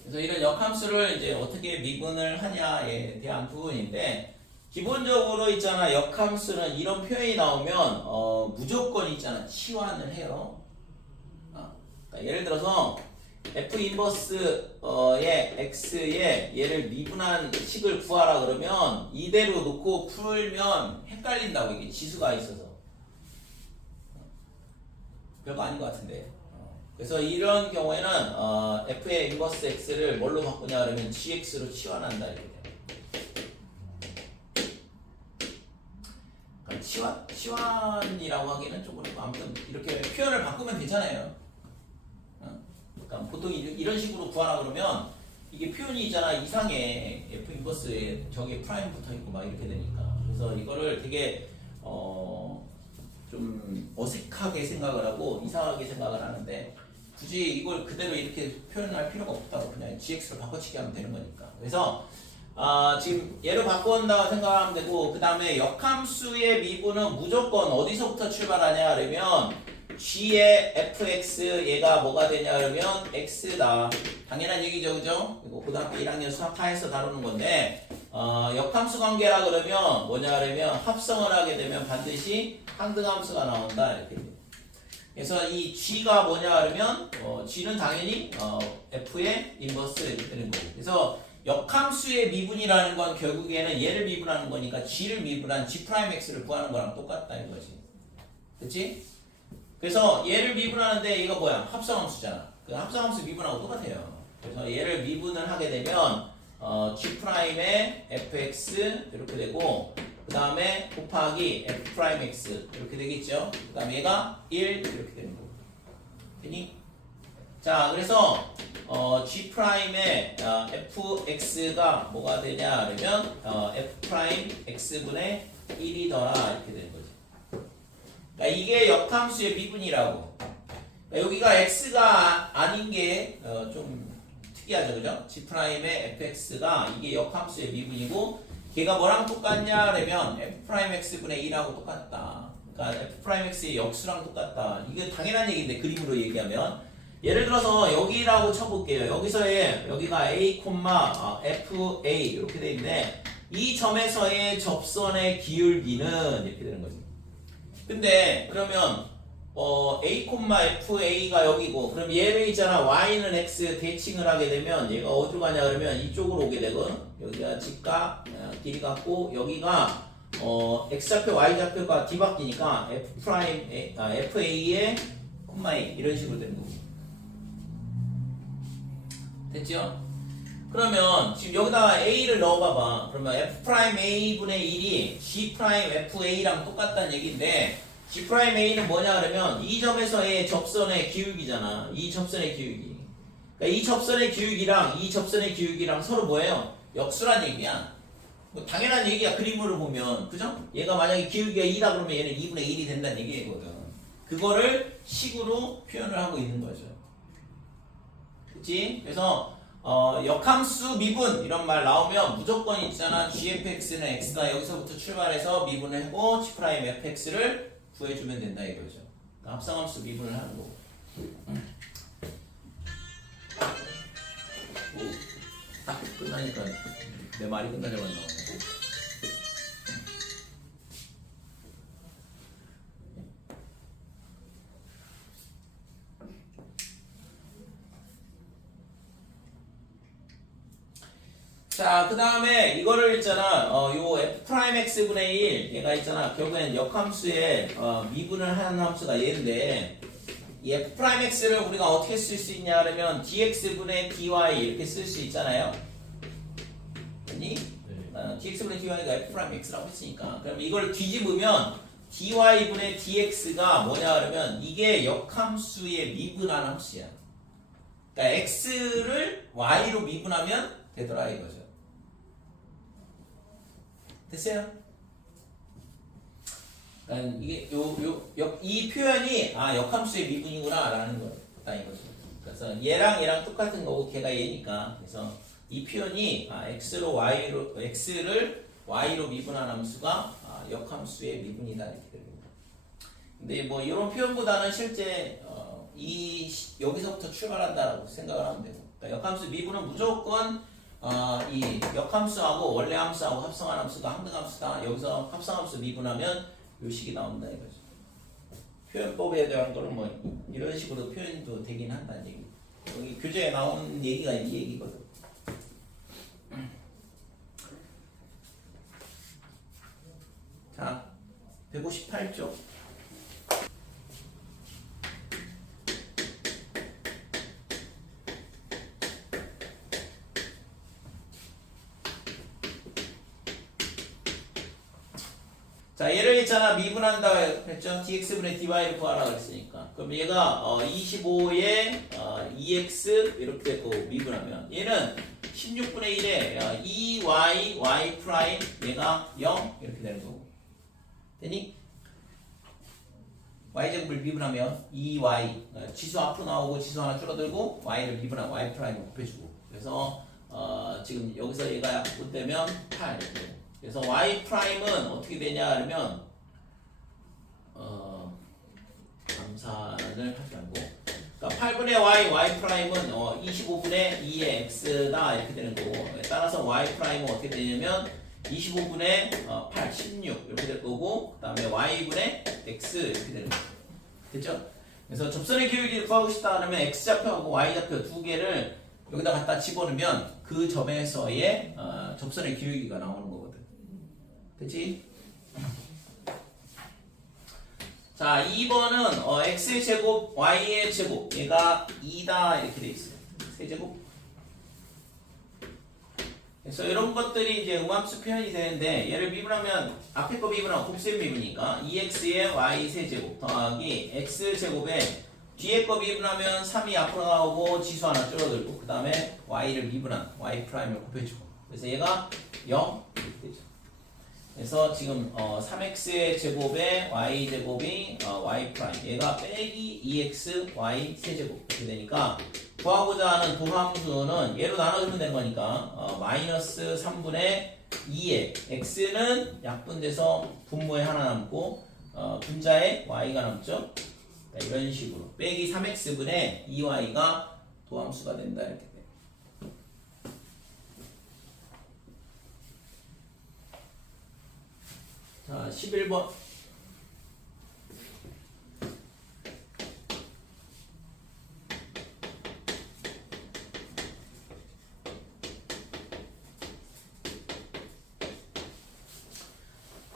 그래서 이런 역함수를 이제 어떻게 미분을 하냐에 대한 부분인데, 기본적으로 있잖아 역함수는 이런 표현이 나오면 무조건 있잖아 치환을 해요. 그러니까 예를 들어서 F 인버스의 x의 얘를 미분한 식을 구하라 그러면 이대로 놓고 풀면 헷갈린다고 이게 지수가 있어서 별거 아닌 것 같은데. 그래서 이런 경우에는 f의 인버스 x를 뭘로 바꾸냐 그러면 gx로 치환한다 이렇게 돼요. 그러니까 치환이라고 하기는 조금 아무튼 이렇게 표현을 바꾸면 괜찮아요. 그러니까 보통 이런 식으로 구하라 그러면 이게 표현이 있잖아 이상해. f 인버스에 저기 프라임 붙어 있고 막 이렇게 되니까. 그래서 이거를 되게 좀 어색하게 생각을 하고 이상하게 생각을 하는데 굳이 이걸 그대로 이렇게 표현할 필요가 없다고 그냥 gx로 바꿔치기 하면 되는 거니까. 그래서 지금 얘로 바꾼다고 생각하면 되고 그 다음에 역함수의 미분은 무조건 어디서부터 출발하냐 그러면 g의 fx 얘가 뭐가 되냐 그러면 x다. 당연한 얘기죠, 그죠? 이거 고등학교 1학년 수학하에서 다루는 건데 역함수 관계라 그러면 뭐냐 그러면 합성을 하게 되면 반드시 항등함수가 나온다 이렇게 돼요. 그래서 이 g가 뭐냐 그러면 g는 당연히 f의 인버스 이렇게 되는 거고. 그래서 역함수의 미분이라는 건 결국에는 얘를 미분하는 거니까 g를 미분한 g'x를 구하는 거랑 똑같다 이거지. 그치? 그래서 얘를 미분하는데 이거 뭐야? 합성함수잖아. 그 합성함수 미분하고 똑같아요. 그래서 얘를 미분을 하게 되면 g'의 fx 이렇게 되고 그 다음에 곱하기 f'x 이렇게 되겠죠. 그 다음에 얘가 1 이렇게 되는 거고. 되니? 자, 그래서 g'의 fx가 뭐가 되냐 그러면 f'x분의 1이더라 이렇게 되는 거지. 그러니까 이게 역함수의 미분이라고. 그러니까 여기가 x가 아닌 게 좀 특이하죠, 그죠? g'의 fx가 이게 역함수의 미분이고 걔가 뭐랑 똑같냐 그러면 f'x분의 1하고 똑같다. 그러니까 f'x의 역수랑 똑같다. 이게 당연한 얘기인데 그림으로 얘기하면 예를 들어서 여기라고 쳐볼게요. 여기가 a, fa 이렇게 돼 있는데 이 점에서의 접선의 기울기는 이렇게 되는 거지. 근데 그러면 a, fa가 여기고 그럼 얘를 있잖아 y는 x 대칭을 하게 되면 얘가 어디로 가냐 그러면 이쪽으로 오게 되거든. 여기가 직각 길이 같고 여기가 x좌표 y좌표가 뒤바뀌니까 fa의 콤마 a 이런 식으로 되는 거고. 됐죠? 그러면 지금 여기다가 a를 넣어봐봐. 그러면 f'a분의 1이 g'fa랑 똑같다는 얘기인데 g'a는 뭐냐 그러면 이 점에서의 접선의 기울기잖아. 이 접선의 기울기. 그러니까 이 접선의 기울기랑 이 접선의 기울기랑 서로 뭐예요? 역수란 얘기야. 뭐 당연한 얘기야 그림으로 보면. 그죠? 얘가 만약에 기울기가 2다 그러면 얘는 2분의 1이 된다는 얘기거든. 그거를 식으로 표현을 하고 있는 거죠. 그치? 그래서 역함수 미분 이런 말 나오면 무조건 있잖아 gfx는 x다. 여기서부터 출발해서 미분을 하고 g'fx를 구해주면 된다 이거죠. 그러니까 합성함수 미분을 하는 거고. 딱 끝나니까 내 말이 끝나자마자 나오네. 자, 그 다음에 이거를 있잖아, 요 f'x분의 1, 얘가 있잖아, 결국엔 역함수의 미분을 하는 함수가 얘인데, 이 f'x를 우리가 어떻게 쓸 수 있냐, 그러면 dx분의 dy 이렇게 쓸 수 있잖아요. 아니? dx분의 dy가 f'x라고 했으니까. 그럼 이걸 뒤집으면 dy분의 dx가 뭐냐, 그러면 이게 역함수의 미분한 함수야. 그러니까 x를 y로 미분하면 되더라 이거죠. 됐어요? 이게 이 표현이 역함수의 미분이구나 라는 거다 이거죠. 그래서 얘랑 똑같은 거고 걔가 얘니까. 그래서 이 표현이 x를 y로 미분한 함수가 역함수의 미분이다 이렇게 됩니다. 근데 뭐 이런 표현보다는 실제 여기서부터 출발한다라고 생각을 하면 되고. 그러니까 역함수 미분은 무조건 이 역함수하고 원래 함수하고 합성한 함수가 항등함수다. 여기서 합성함수 미분하면 요 식이 나온다 이거죠. 표현법에 대한 거는 뭐 이런 식으로 표현도 되긴 한다는 얘기. 여기 교재에 나오는 얘기가 이 얘기거든. 자, 158쪽. 자, 얘를 있잖아 미분한다 했죠. dx분의 dy를 구하라 그랬으니까. 그럼 얘가 25에 2x 이렇게 되고 미분하면 얘는 16분의 1에 2y y 프라임 얘가 0 이렇게 되는 거고. 되니? y제곱을 미분하면 2y 지수 앞으로 나오고 지수 하나 줄어들고 y를 미분하면 y 프라임을 곱해주고. 그래서 지금 여기서 얘가 약분되면 8 이렇게 되고. 그래서 y 프라임은 어떻게 되냐 하면 감산을 하지 말고 그러니까 8분의 y 프라임은 25분의 2의 x다 이렇게 되는 거고 따라서 y 프라임은 어떻게 되냐면 25분의 8, 16 이렇게 될 거고 그 다음에 y분의 x 이렇게 되는 거죠. 됐죠? 그래서 접선의 기울기를 구하고 싶다 하면 x좌표하고 y좌표 두 개를 여기다 갖다 집어넣으면 그 점에서의 접선의 기울기가 나오는 거거든. 그치? 자, 2번은 x의 제곱, y의 제곱 얘가 2다 이렇게 돼 있어요. 세제곱. 그래서 이런 것들이 이제 음함수 표현이 되는데 얘를 미분하면 앞에 거 미분하고 곱셈 미분이니까 2x의 y 세제곱 더하기 x제곱에 뒤에 거 미분하면 3이 앞으로 나오고 지수 하나 줄어들고 그 다음에 y를 미분한 y 프라임을 곱해주고 그래서 얘가 0 이렇게 되죠. 그래서 지금 3x의 제곱에 y제곱이 y 프라임 얘가 빼기 2x y 세제곱 이렇게 되니까 구하고자 하는 도함수는 얘로 나눠주면 되는 거니까 마이너스 3분의 2에 x는 약분돼서 분모에 하나 남고 분자에 y가 남죠. 이런 식으로 빼기 3x분의 2y가 도함수가 된다 이렇게 돼. 자, 11번.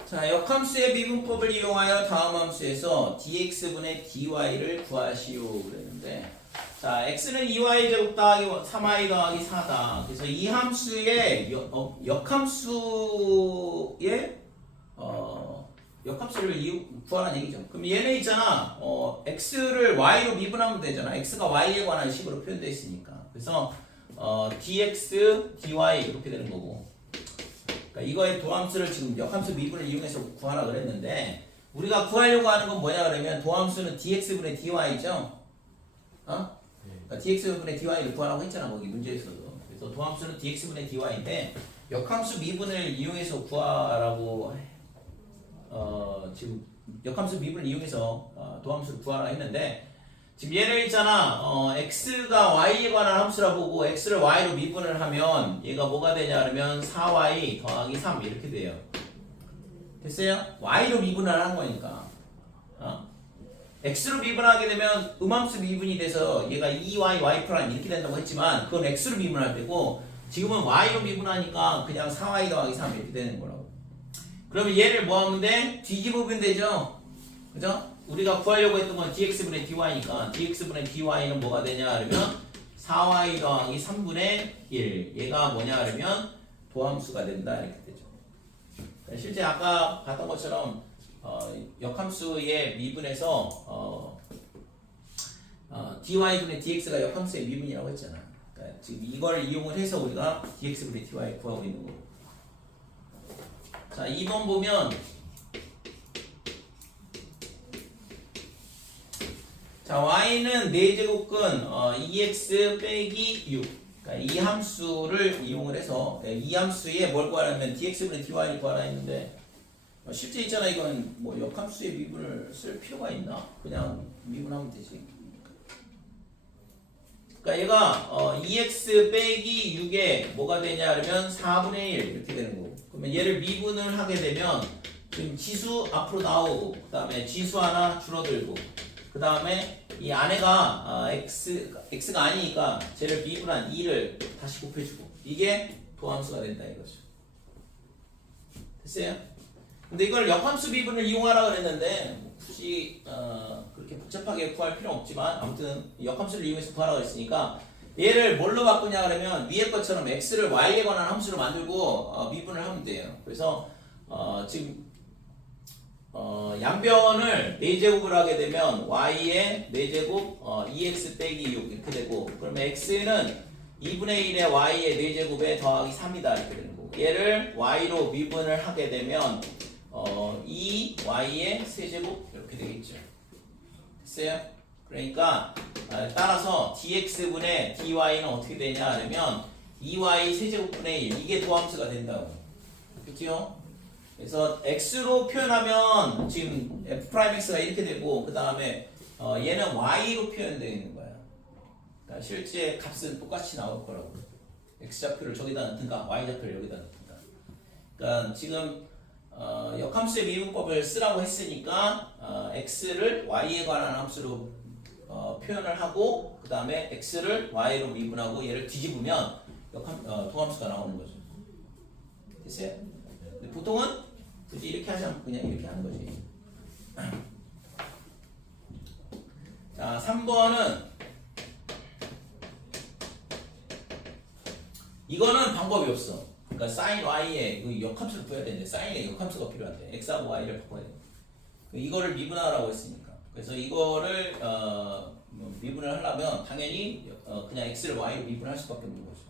자, 역함수의 미분법을 이용하여 다음 함수에서 dx분의 dy를 구하시오 그랬는데 자, x는 2y 제곱 더하기 3y 더하기 4다. 그래서 이 함수의 역함수의 역함수를 구하라는 얘기죠. 그럼 얘네 있잖아. x를 y로 미분하면 되잖아. x가 y에 관한 식으로 표현되어 있으니까. 그래서 dx, dy 이렇게 되는 거고. 그러니까 이거의 도함수를 지금 역함수 미분을 이용해서 구하라 그랬는데 우리가 구하려고 하는 건 뭐냐 그러면 도함수는 dx분의 dy죠. 그러니까 dx분의 dy를 구하라고 했잖아. 거기 문제에서도. 그래서 도함수는 dx분의 dy인데 역함수 미분을 이용해서 구하라고 지금 역함수 미분을 이용해서 도함수를 구하라 했는데 지금 얘를 있잖아 x가 y에 관한 함수라 보고 x를 y로 미분을 하면 얘가 뭐가 되냐 그러면 4y 더하기 3 이렇게 돼요. 됐어요? y로 미분을 하는 거니까 x로 미분하게 되면 음함수 미분이 돼서 얘가 2y y 프라임 이렇게 된다고 했지만 그건 x로 미분할 때고 지금은 y로 미분하니까 그냥 4y 더하기 3 이렇게 되는 거라고. 그러면 얘를 뭐 하면 돼? 뒤집으면 되죠? 그죠? 우리가 구하려고 했던 건 dx분의 dy니까 dx분의 dy는 뭐가 되냐 그러면 4y 더하기 3분의 1 얘가 뭐냐 그러면 도함수가 된다 이렇게 되죠. 그러니까 실제 아까 봤던 것처럼 역함수의 미분에서 dy분의 dx가 역함수의 미분이라고 했잖아. 그러니까 지금 이걸 이용을 해서 우리가 dx분의 dy 구하고 있는 거고. 자, 2번 보면 자, y는 4제곱근 2x 빼기 6 그러니까 이 함수를 이용을 해서 이 함수에 뭘 구하려면 dx분의 dy를 구하라 했는데 실제 있잖아. 이건 뭐 역함수의 미분을 쓸 필요가 있나? 그냥 미분하면 되지. 그러니까 얘가 2x 빼기 6에 뭐가 되냐 그러면 4분의 1 이렇게 되는 거고 그러면 얘를 미분을 하게 되면 지금 지수 앞으로 나오고 그 다음에 지수 하나 줄어들고 그 다음에 이 안에가 x가 아니니까 쟤를 미분한 2를 다시 곱해주고 이게 도함수가 된다 이거죠. 됐어요? 근데 이걸 역함수 미분을 이용하라 그랬는데 굳이 그렇게 복잡하게 구할 필요는 없지만 아무튼 역함수를 이용해서 구하라고 했으니까 얘를 뭘로 바꾸냐 그러면 위에 것처럼 x를 y에 관한 함수로 만들고 미분을 하면 돼요. 그래서 지금 양변을 4제곱을 하게 되면 y의 4제곱 2x 빼기 6 이렇게 되고 그러면 x는 2분의 1의 y의 4제곱에 더하기 3이다 이렇게 되는 거고 얘를 y로 미분을 하게 되면 2y의 세제곱 이렇게 되겠죠. 됐어요? 그러니까 따라서 dx분의 dy는 어떻게 되냐 하면 2y 세제곱분의 1 이게 도함수가 된다고. 그렇죠? 그래서 x로 표현하면 지금 f'x가 이렇게 되고 그 다음에 얘는 y로 표현되어 있는 거야. 그러니까 실제 값은 똑같이 나올 거라고. x좌표를 저기다 넣든가 y좌표를 여기다 넣든가. 그러니까 지금 역함수의 미분법을 쓰라고 했으니까 x를 y에 관한 함수로 표현을 하고 그 다음에 x를 y로 미분하고 얘를 뒤집으면 도함수가 나오는 거죠. 됐어요? 근데 보통은 굳이 이렇게 하지 않고 그냥 이렇게 하는 거지. 자, 3번은 이거는 방법이 없어. 그러니까 sin y의 그 역함수를 구해야 되는데 sin의 역함수가 필요한데 x하고 y를 바꿔야 돼. 이거를 미분하라고 했으니까. 그래서 이거를 미분을 하려면 당연히 그냥 x를 y로 미분할 수밖에 없는 거죠.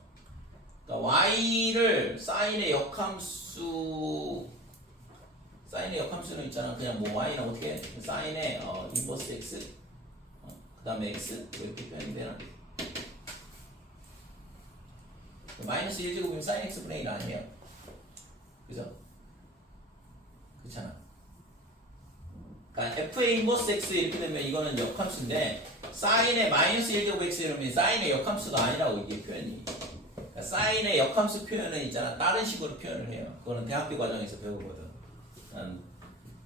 그러니까 y를 sin의 역함수는 있잖아. 그냥 뭐 y는 어떻게 해? sin의 인버스 x 그 다음에 x 이렇게 표현이 되나? 마이너스 1제곱이면 sin x분의 1 아니에요? 그죠? 그렇잖아. 그러니까 f의 인버스 x 이렇게 되면 이거는 역함수인데 sin의 마이너스 1제곱 x 이러면 sin의 역함수가 아니라고 이게 표현이. 그러니까 sin의 역함수 표현은 있잖아. 다른 식으로 표현을 해요. 그거는 대학교 과정에서 배우거든.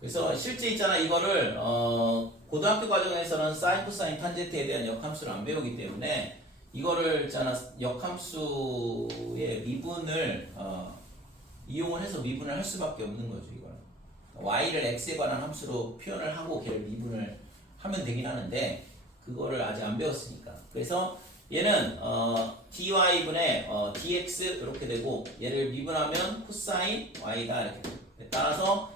그래서 실제 있잖아. 이거를 고등학교 과정에서는 sin, cosine, 탄젠트에 대한 역함수를 안 배우기 때문에 이거를 있잖아. 역함수의 미분을 이용을 해서 미분을 할 수밖에 없는 거죠. 이거는 y를 x에 관한 함수로 표현을 하고 걔를 미분을 하면 되긴 하는데 그거를 아직 안 배웠으니까. 그래서 얘는 dy분의 dx 이렇게 되고 얘를 미분하면 코사인 y다 이렇게 돼요. 따라서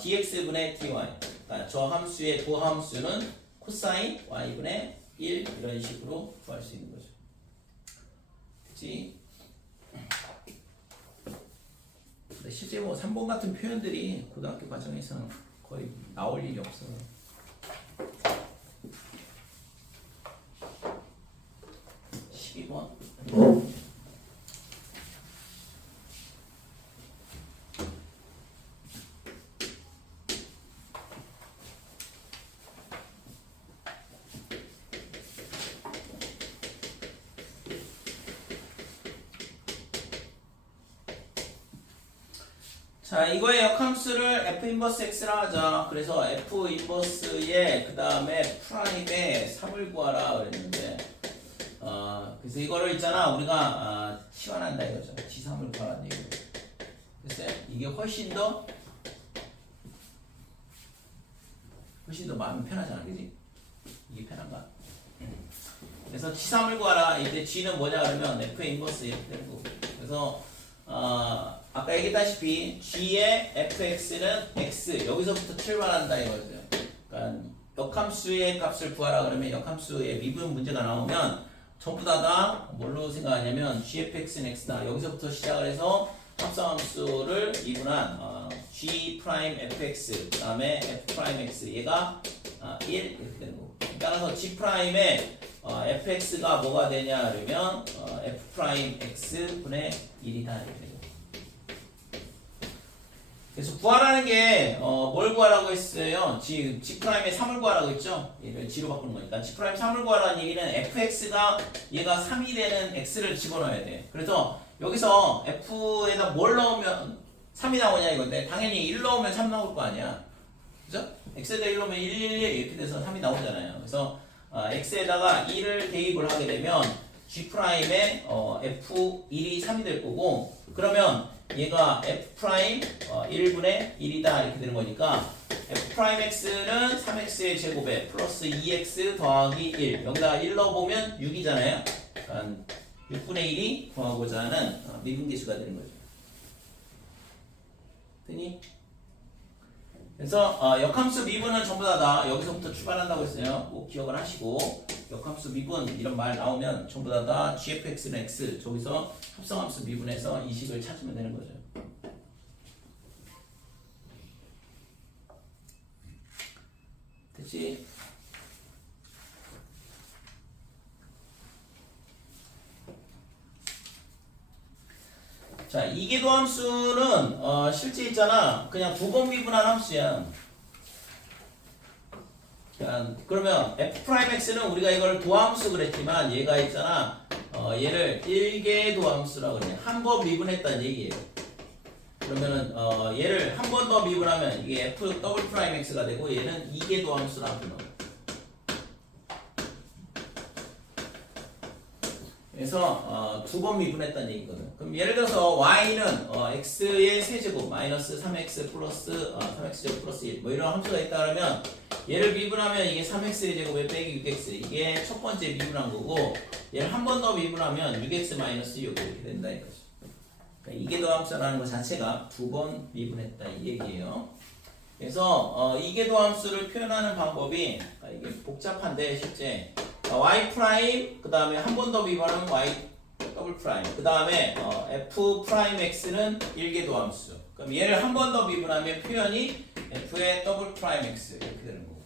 dx분의 dy 그러니까 저 함수의 도함수는 코사인 y분의 1 이런 식으로 구할 수 있는 거죠. 그치? 근데 실제 뭐 3번 같은 표현들이 고등학교 과정에서는 거의 나올 일이 없어. 12번. 자, 이거의 역함수를 f 인버스 x라 하자. 그래서 f 인버스에 그 다음에 프라임에 3을 구하라 그랬는데 그래서 이거를 있잖아 우리가 치환한다 이거죠. g3을 구하라는 얘기죠. 됐어요? 이게 훨씬 더 마음이 편하잖아, 그지? 이게 편한가? 그래서 g3을 구하라. 이제 g는 뭐냐 그러면 f 인버스 이렇게 되고 그래서 아까 얘기했다시피 g의 fx는 x 여기서부터 출발한다 이거죠. 그러니까 역함수의 값을 구하라 그러면 역함수의 미분 문제가 나오면 전부 다가 뭘로 생각하냐면 gfx는 x다. 여기서부터 시작을 해서 합성함수를 미분한 g'fx 그 다음에 f'x 얘가 1 이렇게 되는 거고 따라서 g'의 fx가 뭐가 되냐 그러면 f'x분의 1이다 이렇게 되고 그래서 구하라는 게 뭘 구하라고 했어요? G'의 3을 구하라고 했죠? 얘를 G로 바꾸는 거니까 G'의 3을 구하라는 얘기는 fx가 얘가 3이 되는 x를 집어넣어야 돼. 그래서 여기서 f에다 뭘 넣으면 3이 나오냐 이건데 당연히 1 넣으면 3 나올 거 아니야. 그죠? x에다 1 넣으면 1, 1, 1 이렇게 돼서 3이 나오잖아요. 그래서 x에다가 1을 대입을 하게 되면 g'의 f1이 3이 될 거고 그러면 얘가 f'1분의 1이다 이렇게 되는 거니까 f'x는 3x의 제곱에 플러스 2x 더하기 1 여기다 1 넣어보면 6이잖아요. 그러니까 6분의 1이 구하고자 하는 미분계수가 되는 거죠. 되니? 그래서 역함수 미분은 전부 다 여기서부터 출발한다고 했어요. 꼭 기억을 하시고 역함수 미분 이런 말 나오면 전부 다 gfx는 x 저기서 합성함수 미분해서 이 식을 찾으면 되는 거죠. 됐지? 자, 이계도 함수는 실제 있잖아. 그냥 두 번 미분한 함수야. 그러면 f'x는 우리가 이걸 도함수 그랬지만 얘가 있잖아. 얘를 1개 도함수라고 그래. 한 번 미분했다는 얘기예요. 그러면은 얘를 한 번 더 미분하면 이게 f'x가 되고 얘는 2개 도함수라고 불러. 그래서 두 번 미분했다는 얘기거든. 그럼 예를 들어서 y는 x의 세제곱 마이너스 3x 플러스 3x제곱 플러스 1 뭐 이런 함수가 있다 그러면 얘를 미분하면 이게 3x의 제곱에 빼기 6x 이게 첫 번째 미분한 거고 얘를 한 번 더 미분하면 6x 마이너스 6 이렇게 된다 이거죠. 그러니까 이계도 함수라는 것 자체가 두 번 미분했다 이 얘기예요. 그래서 이계도 함수를 표현하는 방법이 이게 복잡한데 실제 y 프라임 그 다음에 한 번 더 미분하면 y 더블 프라임 그 다음에 f 프라임 x는 1계도 함수. 그럼 얘를 한 번 더 미분하면 표현이 f의 더블 프라임 x 이렇게 되는 거고.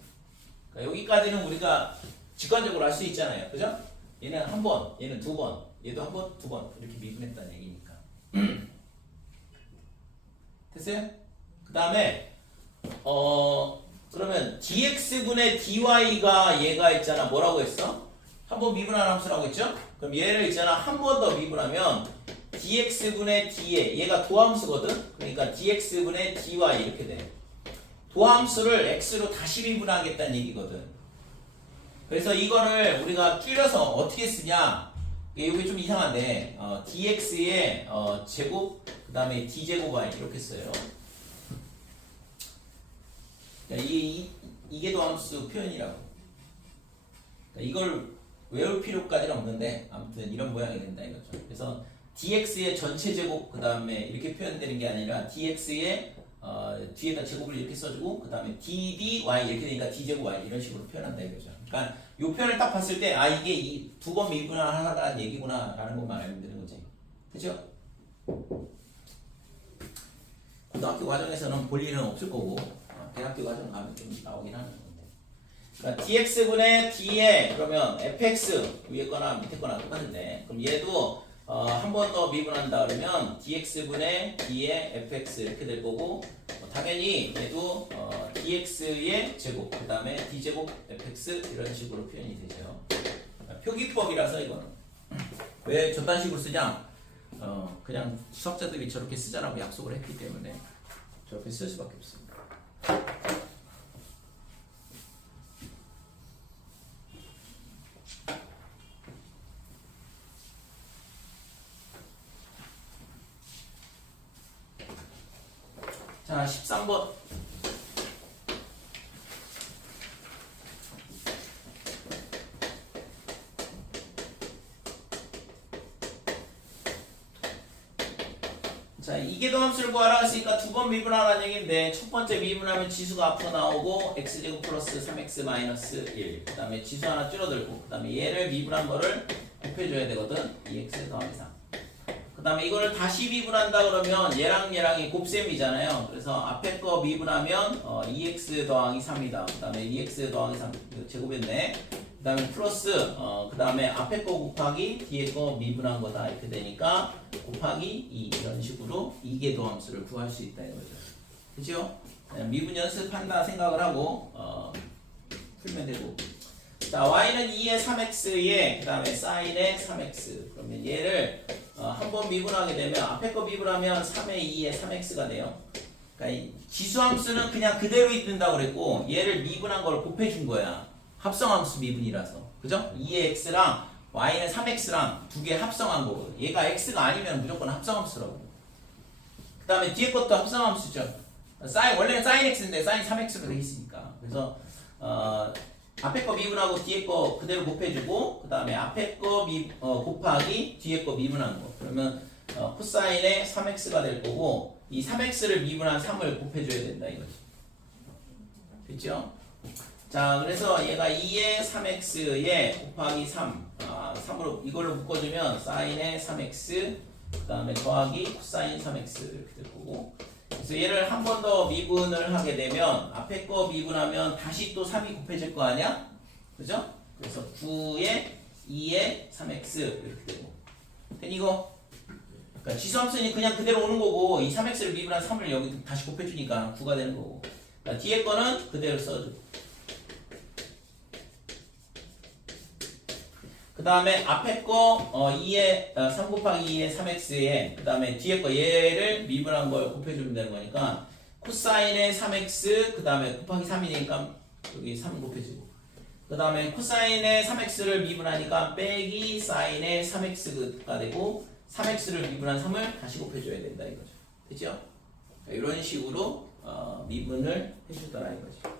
그러니까 여기까지는 우리가 직관적으로 할 수 있잖아요, 그죠? 얘는 한 번, 얘는 두 번, 얘도 한 번, 두 번 이렇게 미분했다는 얘기니까. 됐어요? 그 다음에 그러면 dx분의 dy가 얘가 있잖아. 뭐라고 했어? 한 번 미분하는 함수라고 했죠? 그럼 얘를 있잖아. 한 번 더 미분하면 dx분의 d에 얘가 도함수거든? 그러니까 dx분의 dy 이렇게 돼. 도함수를 x로 다시 미분하겠다는 얘기거든. 그래서 이거를 우리가 줄여서 어떻게 쓰냐? 이게 좀 이상한데 dx의 제곱 그 다음에 d제곱 y 이렇게 써요. 이게 도함수 표현이라고. 이걸 외울 필요까지는 없는데 아무튼 이런 모양이 된다 이거죠. 그래서 dx의 전체 제곱 그 다음에 이렇게 표현되는 게 아니라 dx의 뒤에다 제곱을 이렇게 써주고 그 다음에 ddy 이렇게 되니까 d제곱 y 이런 식으로 표현한다 이거죠. 그러니까 이 표현을 딱 봤을 때 이게 두 번 미분하라는 얘기구나 라는 것만 알면 되는 거지. 그죠? 고등학교 과정에서는 볼 일은 없을 거고 대학교 과정 가면 좀 나오긴 하는 건데. 그러니까 dx분의 d에 그러면 fx 위에 거나 밑에 거나 똑같은데 그럼 얘도 한 번 더 미분한다 그러면 dx분의 d에 fx 이렇게 될 거고 당연히 얘도 dx의 제곱 그 다음에 d제곱 fx 이런 식으로 표현이 되죠. 표기법이라서 이거는 왜 저딴 식으로 쓰냐 그냥 수학자들이 저렇게 쓰자라고 약속을 했기 때문에 저렇게 쓸 수밖에 없습니다. 자, 13번. 자, 이계도 함수를 구하라 했으니까 두 번 미분하라는 얘기인데 첫 번째 미분하면 지수가 앞으로 나오고 x제곱 플러스 3x 마이너스 1 그 다음에 지수 하나 줄어들고 그 다음에 얘를 미분한 거를 곱해줘야 되거든 2x 더하기 3 그 다음에 이거를 다시 미분한다 그러면 얘랑이 곱셈이잖아요. 그래서 앞에 거 미분하면 2x 더하기 3이다. 그 다음에 2x 더하기 3 제곱했네. 그 다음에 플러스 그 다음에 앞에 거 곱하기 뒤에 거 미분한 거다 이렇게 되니까 곱하기 2 이런 식으로 이계도 함수를 구할 수 있다 이거죠. 그죠? 미분 연습한다 생각을 하고 풀면 되고. 자, y는 2의 3x에 그 다음에 sin의 3x 그러면 얘를 한번 미분하게 되면 앞에 거 미분하면 3의 2의 3x가 돼요. 그러니까 이 지수함수는 그냥 그대로 있는다고 그랬고 얘를 미분한 걸 곱해준 거야. 합성함수 미분이라서. 그죠? 2의 x랑 y는 3x랑 두 개 합성한 거거든. 얘가 x가 아니면 무조건 합성함수라고. 그 다음에 뒤에 것도 합성함수죠. 원래는 sin x인데 sin 3x로 되어 있으니까. 그래서 앞에 거 미분하고 뒤에 거 그대로 곱해주고, 그 다음에 앞에 거 곱하기 뒤에 거 미분하는 거. 그러면 코사인의 3x가 될 거고, 이 3x를 미분한 3을 곱해줘야 된다 이거지. 됐죠? 자, 그래서 얘가 2의 3x에 곱하기 3, 3으로 이걸로 묶어주면 사인의 3x, 그 다음에 더하기 코사인 3x 이렇게 될 거고. 그래서 얘를 한 번 더 미분을 하게 되면 앞에 거 미분하면 다시 또 3이 곱해질 거 아니야? 그죠? 그래서 9에 2에 3x 이렇게 되고. 되니 이거? 그러니까 지수함수는 그냥 그대로 오는 거고, 이 3x를 미분한 3을 여기 다시 곱해주니까 9가 되는 거고. 그러니까 뒤에 거는 그대로 써줘. 그 다음에 앞에 거 3 곱하기 2의 3x에 그 다음에 뒤에 거 얘를 미분한 걸 곱해주면 되는 거니까 코사인의 3x 그 다음에 곱하기 3이니까 여기 3 곱해주고, 그 다음에 코사인의 3x를 미분하니까 빼기 사인의 3x가 되고, 3x를 미분한 3을 다시 곱해줘야 된다 이거죠. 됐죠? 이런 식으로 미분을 해주더라 이거죠.